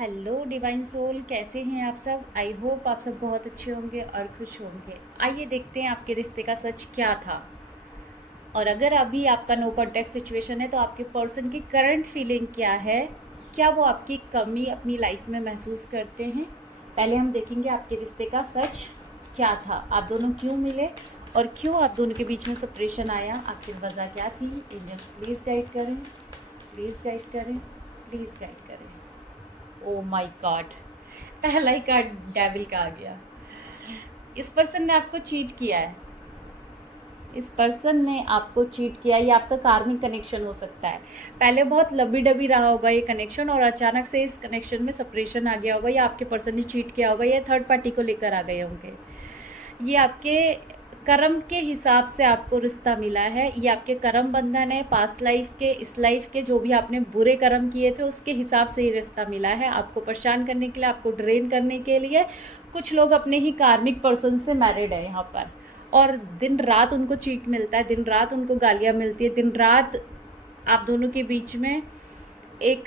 Hello divine soul, कैसे हैं आप सब। आई होप आप सब बहुत अच्छे होंगे और खुश होंगे। आइए देखते हैं आपके रिश्ते का सच क्या था। और अगर अभी आपका नो कॉन्टैक्ट सिचुएशन है तो आपके पर्सन की करंट फीलिंग क्या है, क्या वो आपकी कमी अपनी लाइफ में महसूस करते हैं। पहले हम देखेंगे आपके रिश्ते का सच क्या था, आप दोनों क्यों मिले और क्यों आप दोनों के बीच में सेपरेशन आया, आखिर वजह क्या थी। एंजल्स प्लीज़ गाइड करें, प्लीज़ गाइड करें, प्लीज़ गाइड करें। ओ माय गॉड, पहला ही कार्ड डेविल का आ गया। इस पर्सन ने आपको चीट किया है, इस पर्सन ने आपको चीट किया। ये आपका कार्मिक कनेक्शन हो सकता है। पहले बहुत लबी डबी रहा होगा ये कनेक्शन और अचानक से इस कनेक्शन में सेपरेशन आ गया होगा, या आपके पर्सन ने चीट किया होगा, या थर्ड पार्टी को लेकर आ गए होंगे। ये आपके कर्म के हिसाब से आपको रिश्ता मिला है, ये आपके कर्म बंधन है। पास्ट लाइफ के, इस लाइफ के जो भी आपने बुरे कर्म किए थे उसके हिसाब से ये रिश्ता मिला है, आपको परेशान करने के लिए, आपको ड्रेन करने के लिए। कुछ लोग अपने ही कार्मिक पर्सन से मैरिड है यहाँ पर, और दिन रात उनको चीट मिलता है, दिन रात उनको गालियाँ मिलती है, दिन रात आप दोनों के बीच में एक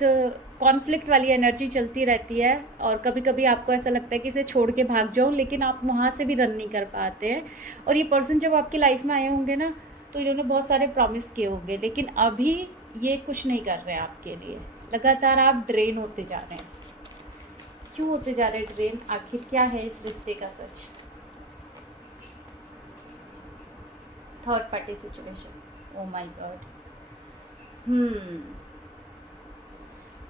कॉन्फ्लिक्ट वाली एनर्जी चलती रहती है। और कभी कभी आपको ऐसा लगता है कि इसे छोड़ के भाग जाऊं, लेकिन आप वहाँ से भी रन नहीं कर पाते हैं। और ये पर्सन जब आपकी लाइफ में आए होंगे ना, तो इन्होंने बहुत सारे प्रॉमिस किए होंगे, लेकिन अभी ये कुछ नहीं कर रहे हैं आपके लिए। लगातार आप ड्रेन होते जा रहे हैं। क्यों होते जा रहे हैं ड्रेन, आखिर क्या है इस रिश्ते का सच। Third party situation, oh my god.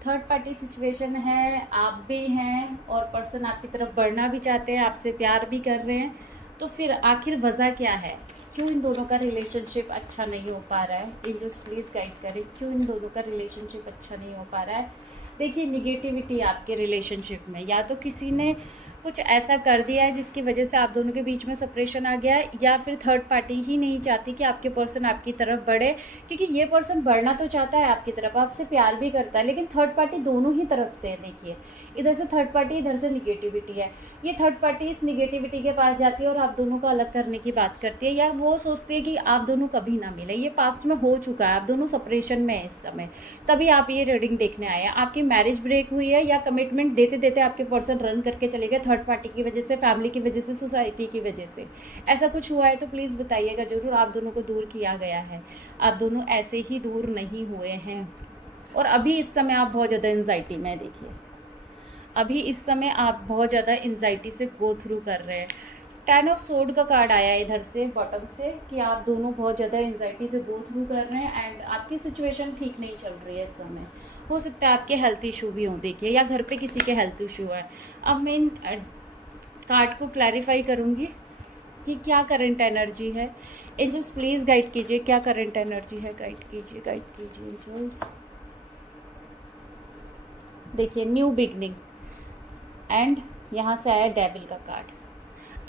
Third party situation है, आप भी हैं और पर्सन आपकी तरफ बढ़ना भी चाहते हैं, आपसे प्यार भी कर रहे हैं। तो फिर आखिर वजह क्या है, क्यों इन दोनों का रिलेशनशिप अच्छा नहीं हो पा रहा है। एंजल्स प्लीज़ गाइड करें, क्यों इन दोनों का रिलेशनशिप अच्छा नहीं हो पा रहा है। देखिए, निगेटिविटी आपके रिलेशनशिप में, या तो किसी ने कुछ ऐसा कर दिया है जिसकी वजह से आप दोनों के बीच में सेपरेशन आ गया है, या फिर थर्ड पार्टी ही नहीं चाहती कि आपके पर्सन आपकी तरफ बढ़े। क्योंकि ये पर्सन बढ़ना तो चाहता है आपकी तरफ, आपसे प्यार भी करता है, लेकिन थर्ड पार्टी दोनों ही तरफ से है। देखिए, इधर से थर्ड पार्टी, इधर से निगेटिविटी है। ये थर्ड पार्टी इस निगेटिविटी के पास जाती है और आप दोनों को अलग करने की बात करती है, या वो सोचती है कि आप दोनों कभी ना मिले। ये पास्ट में हो चुका है, आप दोनों सेपरेशन में है इस समय, तभी आप ये रीडिंग देखने आए हैं। आपकी मैरिज ब्रेक हुई है, या कमिटमेंट देते देते आपके पर्सन रन करके चले गए थर्ड पार्टी की वजह से, फैमिली की वजह से, सोसाइटी की वजह से। ऐसा कुछ हुआ है तो प्लीज़ बताइएगा ज़रूर। आप दोनों को दूर किया गया है, आप दोनों ऐसे ही दूर नहीं हुए हैं। और अभी इस समय आप बहुत ज़्यादा एंजाइटी में, देखिए अभी इस समय आप बहुत ज़्यादा एंजाइटी से गो थ्रू कर रहे हैं। 10 ऑफ सोर्ड का कार्ड आया है इधर से बॉटम से, कि आप दोनों बहुत ज़्यादा एंजाइटी से गो थ्रू कर रहे हैं एंड आपकी सिचुएशन ठीक नहीं चल रही है इस समय। हो सकता है आपके हेल्थ इशू भी हों, देखिए, या घर पे किसी के हेल्थ इशू है। अब मैं इन कार्ड को क्लैरिफाई करूँगी कि क्या करंट एनर्जी है। एंजल्स प्लीज़ गाइड कीजिए, क्या करंट एनर्जी है, गाइड कीजिए, गाइड कीजिए एंजल्स। देखिए, न्यू बिगनिंग एंड यहाँ से आया डेविल का कार्ड।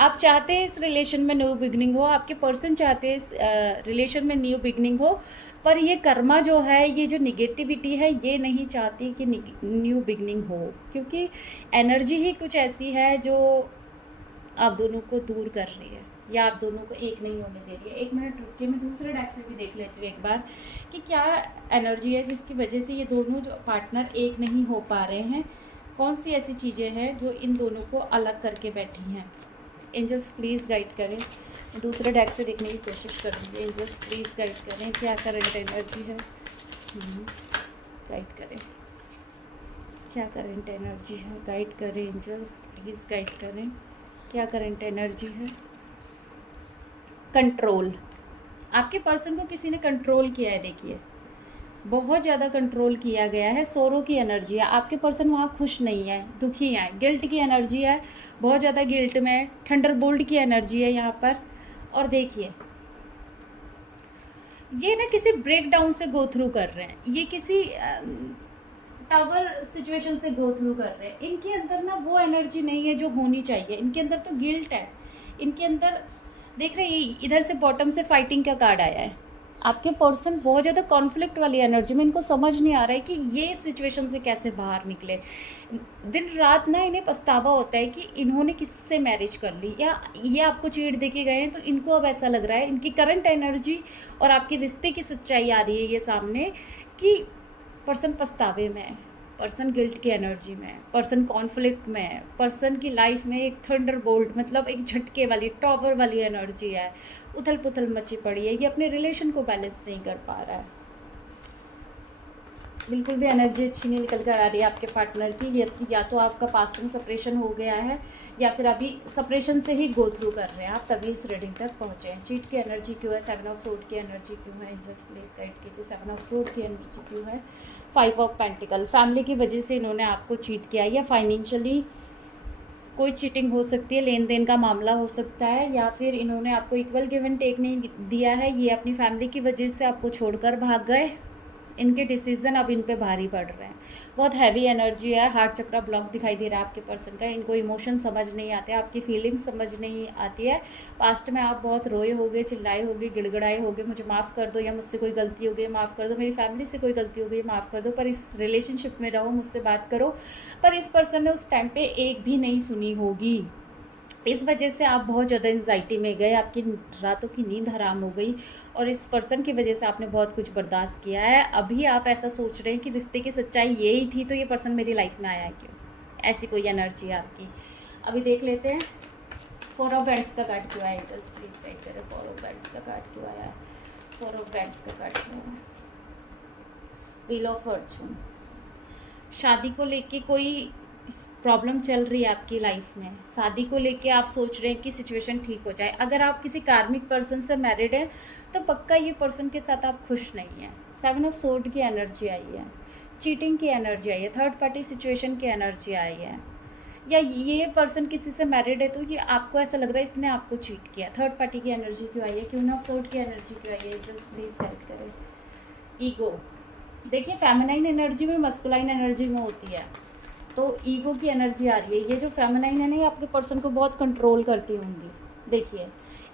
आप चाहते हैं इस रिलेशन में न्यू बिगनिंग हो, आपके पर्सन चाहते हैं इस रिलेशन में न्यू बिगनिंग हो, पर ये कर्मा जो है, ये जो निगेटिविटी है, ये नहीं चाहती कि न्यू बिगनिंग हो, क्योंकि एनर्जी ही कुछ ऐसी है जो आप दोनों को दूर कर रही है, या आप दोनों को एक नहीं होने दे रही है। 1 मिनट रुक के मैं दूसरे डेक से भी देख लेती हूँ एक बार कि क्या एनर्जी है जिसकी वजह से ये दोनों जो पार्टनर एक नहीं हो पा रहे हैं। कौन सी ऐसी चीज़ें हैं जो इन दोनों को अलग करके बैठी हैं। एंजल्स प्लीज़ गाइड करें, दूसरे डेक से देखने की कोशिश करूँगी। एंजल्स प्लीज़ गाइड करें, क्या करंट एनर्जी है, गाइड करें, क्या करंट एनर्जी है, गाइड करें। एंजल्स प्लीज़ गाइड करें, क्या करंट एनर्जी है। कंट्रोल, आपके पर्सन को किसी ने कंट्रोल किया है, देखिए बहुत ज़्यादा कंट्रोल किया गया है। सोरो की एनर्जी है, आपके पर्सन वहाँ खुश नहीं है, दुखी है। गिल्ट की एनर्जी है, बहुत ज़्यादा गिल्ट में। थंडरबोल्ट की एनर्जी है यहाँ पर। और देखिए, ये ना किसी ब्रेक डाउन से गो थ्रू कर रहे हैं, ये किसी टावर सिचुएशन से गो थ्रू कर रहे हैं। इनके अंदर ना वो एनर्जी नहीं है जो होनी चाहिए, इनके अंदर तो गिल्ट है। इनके अंदर देख रहे हैं, इधर से बॉटम से फाइटिंग का कार्ड आया है। आपके पर्सन बहुत ज़्यादा कॉन्फ्लिक्ट वाली एनर्जी में, इनको समझ नहीं आ रहा है कि ये इस सिचुएशन से कैसे बाहर निकले। दिन रात ना इन्हें पछतावा होता है कि इन्होंने किससे मैरिज कर ली, या ये आपको चीट दे के गए हैं, तो इनको अब ऐसा लग रहा है, इनकी करंट एनर्जी और आपके रिश्ते की सच्चाई आ रही है ये सामने, कि पर्सन पछतावे में है। पर्सन गिल्ट की एनर्जी में है, पर्सन कॉन्फ्लिक्ट में है, पर्सन की लाइफ में एक थंडर बोल्ट मतलब एक झटके वाली टॉवर वाली एनर्जी है, उथल पुथल मची पड़ी है, ये अपने रिलेशन को बैलेंस नहीं कर पा रहा है, बिल्कुल भी एनर्जी अच्छी नहीं निकल कर आ रही है आपके पार्टनर की। ये या तो आपका पास्ट में सेपरेशन हो गया है या फिर अभी सेपरेशन से ही गो थ्रू कर रहे हैं आप, तभी इस रीडिंग तक पहुँचे हैं। चीट की एनर्जी क्यों है, 7 ऑफ सोर्ड की एनर्जी क्यों है, एंजल्स प्लीज गाइड कीजिए। 7 ऑफ सोर्ड की एनर्जी क्यों है, 5 ऑफ पेंटिकल, फैमिली की वजह से इन्होंने आपको चीट किया या फाइनेंशियली कोई चीटिंग हो सकती है, लेन देन का मामला हो सकता है, या फिर इन्होंने आपको इक्वल गिव एंड टेक नहीं दिया है, ये अपनी फैमिली की वजह से आपको छोड़कर भाग गए, इनके डिसीजन अब इन पे भारी पड़ रहे हैं। बहुत हैवी एनर्जी है, हार्ट चक्रा ब्लॉक दिखाई दे रहा है आपके पर्सन का, इनको इमोशन समझ नहीं आते, आपकी फीलिंग्स समझ नहीं आती है। पास्ट में आप बहुत रोए होगे, चिल्लाए होगे, गिड़गड़ाए होगे, मुझे माफ़ कर दो, या मुझसे कोई गलती हो गई माफ़ कर दो, मेरी फैमिली से कोई गलती हो गई माफ़ कर दो, पर इस रिलेशनशिप में रहो, मुझसे बात करो, पर इस पर्सन ने उस टाइम पे एक भी नहीं सुनी होगी। इस वजह से आप बहुत ज़्यादा एंजाइटी में गए, आपकी रातों की नींद हराम हो गई, और इस पर्सन की वजह से आपने बहुत कुछ बर्दाश्त किया है। अभी आप ऐसा सोच रहे हैं कि रिश्ते की सच्चाई यही थी, तो ये पर्सन मेरी लाइफ में आया है क्यों, ऐसी कोई एनर्जी है आपकी। अभी देख लेते हैं 4 ऑफ बैंड्स का कार्ड क्यों आया, जस्ट प्लीज गाइड करें। 4 ऑफ बैंड्स का कार्ड क्यों आया है, 4 ऑफ बैंड्स का कार्ड क्यों आया, व्हील ऑफ फॉर्चून। शादी को लेके कोई प्रॉब्लम चल रही है आपकी लाइफ में, शादी को लेके आप सोच रहे हैं कि सिचुएशन ठीक हो जाए। अगर आप किसी कार्मिक पर्सन से मैरिड हैं तो पक्का ये पर्सन के साथ आप खुश नहीं हैं। 7 ऑफ सोर्ड की एनर्जी आई है, चीटिंग की एनर्जी आई है, थर्ड पार्टी सिचुएशन की एनर्जी आई है, या ये पर्सन किसी से मैरिड है तो ये आपको ऐसा लग रहा है इसने आपको चीट किया। थर्ड पार्टी की एनर्जी क्यों आई है, क्वीन ऑफ सोर्ड की एनर्जी क्यों आई है, जस्ट प्लीज हेल्प करें। ईगो, देखिए फेमिनाइन एनर्जी में मस्कुलाइन एनर्जी में होती है, तो ईगो की एनर्जी आ रही है। ये जो फेमिनाइन है ना, आपके पर्सन को बहुत कंट्रोल करती होंगी। देखिए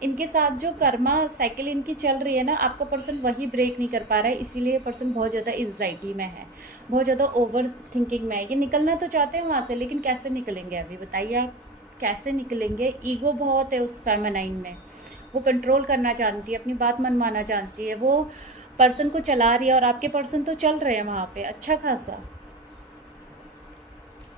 इनके साथ जो कर्मा साइकिल इनकी चल रही है ना, आपका पर्सन वही ब्रेक नहीं कर पा रहा है, इसीलिए पर्सन बहुत ज़्यादा एंजाइटी में है, बहुत ज़्यादा ओवर थिंकिंग में है। ये निकलना तो चाहते हैं वहाँ से, लेकिन कैसे निकलेंगे अभी बताइए आप, कैसे निकलेंगे। ईगो बहुत है उस फेमिनाइन में, वो कंट्रोल करना चाहती है, अपनी बात मनवाना चाहती है, वो पर्सन को चला रही है, और आपके पर्सन तो चल रहे हैं वहाँ पे अच्छा खासा।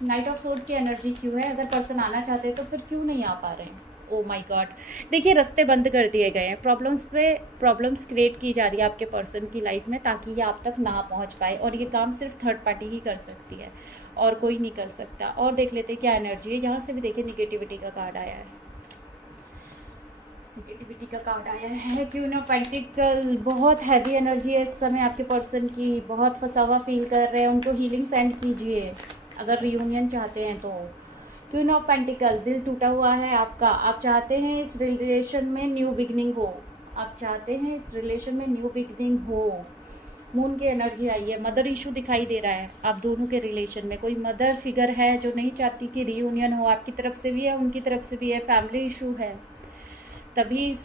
नाइट ऑफ सोर्ड की एनर्जी क्यों है, अगर पर्सन आना चाहते हैं तो फिर क्यों नहीं आ पा रहे हैं। ओ माय गॉड, देखिए रास्ते बंद कर दिए गए हैं, प्रॉब्लम्स पे प्रॉब्लम्स क्रिएट की जा रही है आपके पर्सन की लाइफ में, ताकि ये आप तक ना पहुंच पाए, और ये काम सिर्फ थर्ड पार्टी ही कर सकती है और कोई नहीं कर सकता। और देख लेते हैं क्या एनर्जी है, यहाँ से भी देखिए निगेटिविटी का कार्ड आया है, निगेटिविटी का कार्ड आया है। क्वीन ऑफ पेंटिकल, बहुत हैवी एनर्जी है इस समय आपके पर्सन की, बहुत फंसा हुआ फील कर रहे हैं, उनको हीलिंग सेंड कीजिए अगर रियूनियन चाहते हैं तो। क्वीन ऑफ पेंटिकल, दिल टूटा हुआ है आपका, आप चाहते हैं इस रिलेशन में न्यू बिगनिंग हो, आप चाहते हैं इस रिलेशन में न्यू बिगनिंग हो। मून की एनर्जी आई है, मदर इशू दिखाई दे रहा है आप दोनों के रिलेशन में, कोई मदर फिगर है जो नहीं चाहती कि रियूनियन हो, आपकी तरफ से भी है उनकी तरफ से भी है, फैमिली इशू है, तभी इस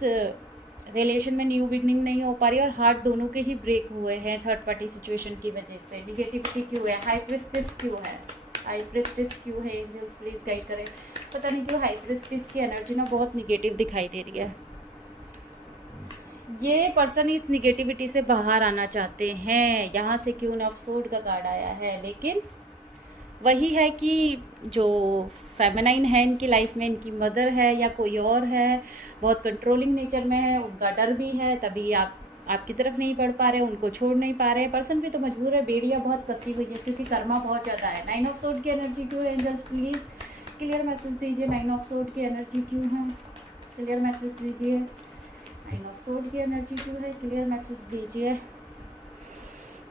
रिलेशन में न्यू बिगनिंग नहीं हो पा रही, और हार्ट दोनों के ही ब्रेक हुए हैं थर्ड पार्टी सिचुएशन की वजह से। निगेटिविटी क्यों है, हाई प्रीस्टेस क्यों है, हाई प्रीस्टेस क्यों है, एंजल्स प्लीज गाइड करें। पता नहीं क्यों हाई प्रीस्टेस की एनर्जी ना बहुत निगेटिव दिखाई दे रही है। ये पर्सन इस निगेटिविटी से बाहर आना चाहते हैं, यहाँ से क्वीन ऑफ सोर्ड का कार्ड आया है, लेकिन वही है कि जो फेमिनाइन है इनकी लाइफ में, इनकी मदर है या कोई और है, बहुत कंट्रोलिंग नेचर में है, उनका डर भी है, तभी आपकी तरफ नहीं बढ़ पा रहे, उनको छोड़ नहीं पा रहे। पर्सन भी तो मजबूर है, बेड़ियाँ बहुत कसी हुई है क्योंकि कर्मा बहुत ज़्यादा है। 9 ऑफ सोर्ड की एनर्जी क्यों है, एंजल्स प्लीज़ क्लियर मैसेज दीजिए। 9 ऑफ सोर्ड की एनर्जी क्यों है, क्लियर मैसेज दीजिए। 9 ऑफ सोर्ड की एनर्जी क्यों है, क्लियर मैसेज दीजिए।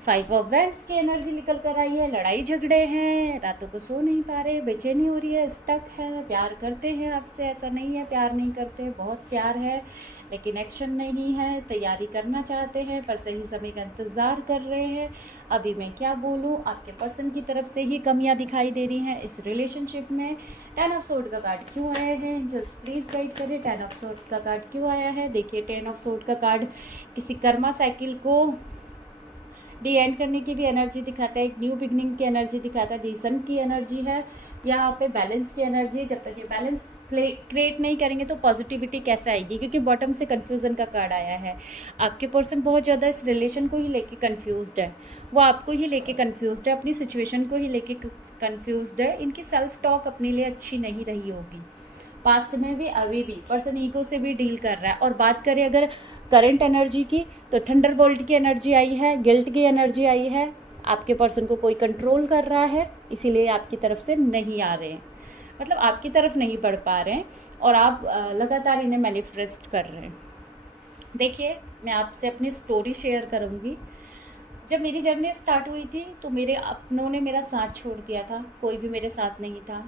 5 ऑफ वैंड्स की एनर्जी निकल कर आई है, लड़ाई झगड़े हैं, रातों को सो नहीं पा रहे, बेचैनी हो रही है, स्टक है, प्यार करते हैं आपसे, ऐसा नहीं है प्यार नहीं करते, बहुत प्यार है, लेकिन एक्शन नहीं है, तैयारी करना चाहते हैं पर सही समय का इंतज़ार कर रहे हैं। अभी मैं क्या बोलूँ, आपके पर्सन की तरफ से ही कमियां दिखाई दे रही हैं इस रिलेशनशिप में। 10 ऑफ सोर्ड का कार्ड क्यों आया है, जस्ट प्लीज़ गाइड करें। 10 ऑफ सोर्ड का कार्ड क्यों आया है, देखिए 10 ऑफ सोर्ड का कार्ड किसी कर्मा साइकिल को डी एंड करने की भी एनर्जी दिखाता है, एक न्यू बिगनिंग की एनर्जी दिखाता है, दी सन की एनर्जी है, यहाँ पे बैलेंस की एनर्जी है। जब तक ये बैलेंस क्रिएट नहीं करेंगे तो पॉजिटिविटी कैसे आएगी, क्योंकि बॉटम से कन्फ्यूज़न का कार्ड आया है। आपके पर्सन बहुत ज़्यादा इस रिलेशन को ही लेके कन्फ्यूज्ड है, वो आपको ही लेके कन्फ्यूज्ड है, अपनी सिचुएशन को ही लेके कन्फ्यूज्ड है। इनकी सेल्फ टॉक अपने लिए अच्छी नहीं रही होगी, पास्ट में भी अभी भी पर्सन ईगो से भी डील कर रहा है। और बात करें अगर करंट एनर्जी की, तो थंडरबोल्ट की एनर्जी आई है, गिल्ट की एनर्जी आई है। आपके पर्सन को कोई कंट्रोल कर रहा है, इसीलिए आपकी तरफ से नहीं आ रहे हैं, मतलब आपकी तरफ नहीं बढ़ पा रहे हैं, और आप लगातार इन्हें मैनिफेस्ट कर रहे हैं। देखिए, मैं आपसे अपनी स्टोरी शेयर करूँगी। जब मेरी जर्नी स्टार्ट हुई थी तो मेरे अपनों ने मेरा साथ छोड़ दिया था, कोई भी मेरे साथ नहीं था।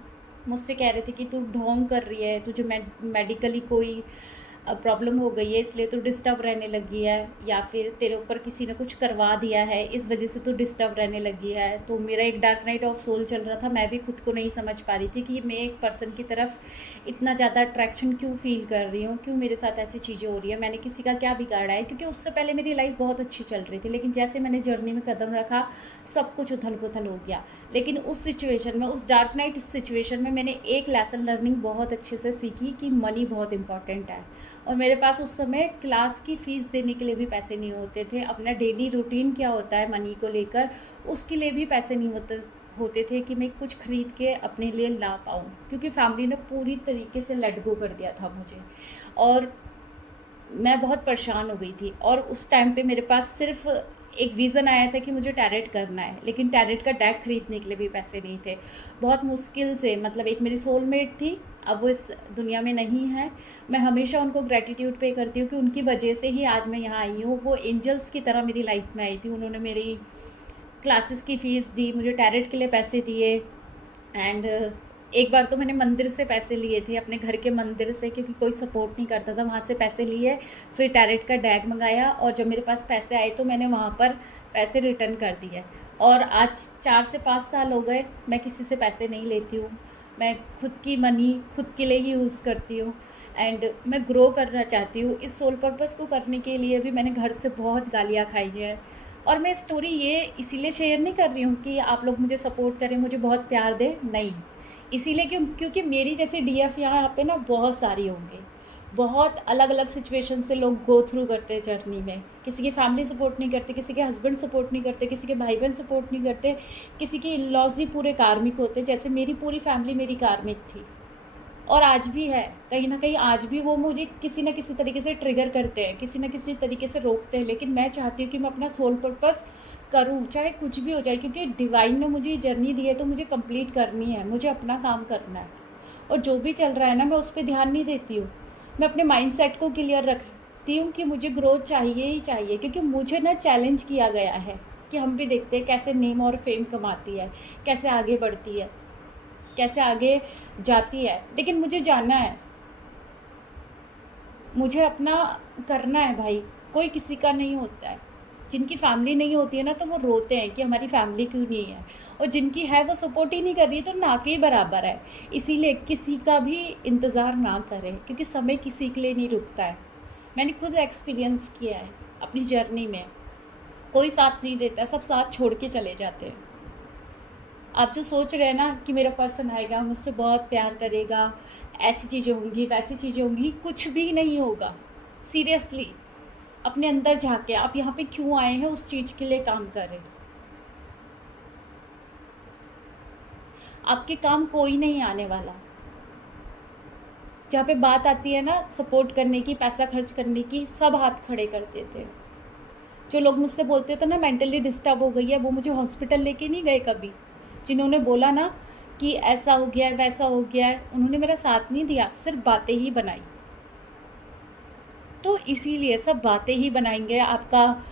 मुझसे कह रहे थे कि तू ढोंग कर रही है, तुझे मेडिकली कोई प्रॉब्लम हो गई है इसलिए तू डिस्टर्ब रहने लगी है, या फिर तेरे ऊपर किसी ने कुछ करवा दिया है इस वजह से तू डिस्टर्ब रहने लगी है। तो मेरा एक डार्क नाइट ऑफ सोल चल रहा था, मैं भी खुद को नहीं समझ पा रही थी कि मैं एक पर्सन की तरफ इतना ज़्यादा अट्रैक्शन क्यों फील कर रही हूँ, क्यों मेरे साथ ऐसी चीज़ें हो रही है, मैंने किसी का क्या बिगाड़ा है। क्योंकि उससे पहले मेरी लाइफ बहुत अच्छी चल रही थी, लेकिन जैसे मैंने जर्नी में कदम रखा सब कुछ उथल पुथल हो गया। लेकिन उस सिचुएशन में, उस डार्क नाइट सिचुएशन में मैंने एक लेसन लर्निंग बहुत अच्छे से सीखी कि मनी बहुत इंपॉर्टेंट है। और मेरे पास उस समय क्लास की फ़ीस देने के लिए भी पैसे नहीं होते थे, अपना डेली रूटीन क्या होता है मनी को लेकर उसके लिए भी पैसे नहीं होते थे कि मैं कुछ ख़रीद के अपने लिए ला पाऊँ, क्योंकि फैमिली ने पूरी तरीके से लेट गो कर दिया था मुझे, और मैं बहुत परेशान हो गई थी। और उस टाइम पे मेरे पास सिर्फ एक विज़न आया था कि मुझे टैरेट करना है, लेकिन टैरेट का डेक खरीदने के लिए भी पैसे नहीं थे। बहुत मुश्किल से, मतलब एक मेरी सोलमेट थी, अब वो इस दुनिया में नहीं है। मैं हमेशा उनको ग्रैटिट्यूड पे करती हूँ कि उनकी वजह से ही आज मैं यहाँ आई हूँ। वो एंजल्स की तरह मेरी लाइफ में आई थी, उन्होंने मेरी क्लासेस की फ़ीस दी, मुझे टैरेट के लिए पैसे दिए। एंड एक बार तो मैंने मंदिर से पैसे लिए थे, अपने घर के मंदिर से, क्योंकि कोई सपोर्ट नहीं करता था, वहाँ से पैसे लिए, फिर टैरेट का डेक मंगाया, और जब मेरे पास पैसे आए तो मैंने वहाँ पर पैसे रिटर्न कर दिए। और आज 4 से 5 साल हो गए मैं किसी से पैसे नहीं लेती हूँ, मैं खुद की मनी खुद के लिए ही यूज़ करती हूँ। एंड मैं ग्रो करना चाहती हूँ, इस सोल पर्पस को करने के लिए भी मैंने घर से बहुत गालियाँ खाई हैं। और मैं स्टोरी ये इसीलिए शेयर नहीं कर रही हूँ कि आप लोग मुझे सपोर्ट करें, मुझे बहुत प्यार दें, नहीं, इसीलिए क्योंकि मेरी जैसी डीएफ यहाँ पे ना बहुत सारी होंगी। बहुत अलग अलग सिचुएशन से लोग गो थ्रू करते हैं जर्नी में। किसी की फैमिली सपोर्ट नहीं करते, किसी के हस्बैंड सपोर्ट नहीं करते, किसी के भाई बहन सपोर्ट नहीं करते, किसी के इन-लॉज ही पूरे कार्मिक होते हैं। जैसे मेरी पूरी फैमिली मेरी कार्मिक थी, और आज भी है, कहीं ना कहीं आज भी वो मुझे किसी न किसी तरीके से ट्रिगर करते हैं, किसी न किसी तरीके से रोकते हैं। लेकिन मैं चाहती हूँ कि मैं अपना सोल पर्पस करूँ, चाहे कुछ भी हो जाए, क्योंकि डिवाइन ने मुझे जर्नी दी है तो मुझे कंप्लीट करनी है, मुझे अपना काम करना है। और जो भी चल रहा है ना, मैं उस पर ध्यान नहीं देती हूँ, मैं अपने माइंडसेट को क्लियर रखती हूँ कि मुझे ग्रोथ चाहिए ही चाहिए। क्योंकि मुझे ना चैलेंज किया गया है कि हम भी देखते हैं कैसे नेम और फेम कमाती है, कैसे आगे बढ़ती है, कैसे आगे जाती है। लेकिन मुझे जानना है, मुझे अपना करना है भाई, कोई किसी का नहीं होता है। जिनकी फैमिली नहीं होती है ना, तो वो रोते हैं कि हमारी फैमिली क्यों नहीं है, और जिनकी है वो सपोर्ट ही नहीं कर रही, तो ना के बराबर है। इसीलिए किसी का भी इंतज़ार ना करें, क्योंकि समय किसी के लिए नहीं रुकता है। मैंने खुद एक्सपीरियंस किया है अपनी जर्नी में, कोई साथ नहीं देता, सब साथ छोड़ के चले जाते हैं। आप जो सोच रहे हैं ना कि मेरा पर्सन आएगा, मुझसे बहुत प्यार करेगा, ऐसी चीज़ें होंगी, वैसी चीज़ें होंगी, कुछ भी नहीं होगा। सीरियसली अपने अंदर झाँके, आप यहाँ पे क्यों आए हैं उस चीज़ के लिए काम करें। आपके काम कोई नहीं आने वाला। जहाँ पे बात आती है ना सपोर्ट करने की, पैसा खर्च करने की, सब हाथ खड़े कर देते हैं। जो लोग मुझसे बोलते थे ना मेंटली डिस्टर्ब हो गई है, वो मुझे हॉस्पिटल लेके नहीं गए कभी। जिन्होंने बोला ना कि ऐसा हो गया है, वैसा हो गया है, उन्होंने मेरा साथ नहीं दिया, सिर्फ बातें ही बनाई। तो इसीलिए सब बातें ही बनाएंगे, आपका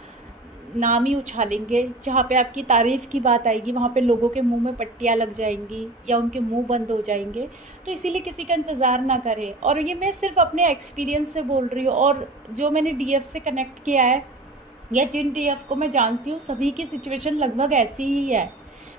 नाम ही उछालेंगे। जहाँ पे आपकी तारीफ़ की बात आएगी वहाँ पे लोगों के मुंह में पट्टियाँ लग जाएंगी या उनके मुंह बंद हो जाएंगे। तो इसीलिए किसी का इंतज़ार ना करें। और ये मैं सिर्फ अपने एक्सपीरियंस से बोल रही हूँ, और जो मैंने डीएफ से कनेक्ट किया है या जिन डीएफ को मैं जानती हूँ, सभी की सिचुएशन लगभग ऐसी ही है।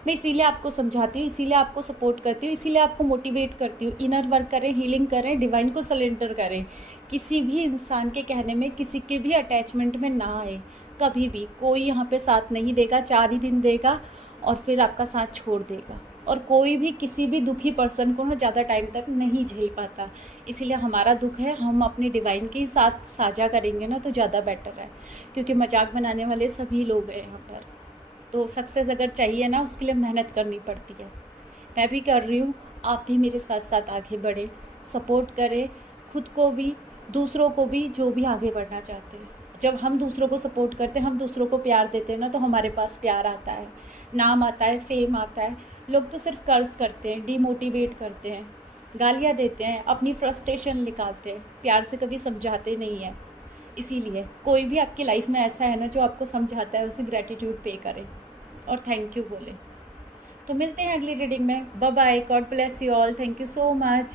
मैं इसीलिए आपको समझाती हूँ, इसीलिए आपको सपोर्ट करती हूँ, इसीलिए आपको मोटिवेट करती हूँ। इनर वर्क करें, हीलिंग करें, डिवाइन को सरेंडर करें। किसी भी इंसान के कहने में, किसी के भी अटैचमेंट में ना आए कभी भी। कोई यहाँ पे साथ नहीं देगा, 4 ही दिन देगा और फिर आपका साथ छोड़ देगा। और कोई भी किसी भी दुखी पर्सन को ना ज़्यादा टाइम तक नहीं झेल पाता। इसीलिए हमारा दुख है, हम अपने डिवाइन के साथ साझा करेंगे ना तो ज़्यादा बेटर है, क्योंकि मजाक बनाने वाले सभी लोग हैं यहाँ पर। तो सक्सेस अगर चाहिए ना, उसके लिए मेहनत करनी पड़ती है। मैं भी कर रही हूँ, आप भी मेरे साथ साथ आगे बढ़े, सपोर्ट करें खुद को भी, दूसरों को भी, जो भी आगे बढ़ना चाहते हैं। जब हम दूसरों को सपोर्ट करते हैं, हम दूसरों को प्यार देते हैं ना, तो हमारे पास प्यार आता है, नाम आता है, फेम आता है। लोग तो सिर्फ कर्ज करते हैं, डीमोटिवेट करते हैं, गालियाँ देते हैं, अपनी फ्रस्ट्रेशन निकालते हैं, प्यार से कभी समझाते नहीं हैं। इसीलिए कोई भी आपकी लाइफ में ऐसा है ना जो आपको समझाता है, उसे ग्रैटिट्यूड पे करें और थैंक यू बोलें। तो मिलते हैं अगली रीडिंग में। Bye bye, God bless you all, thank you so much.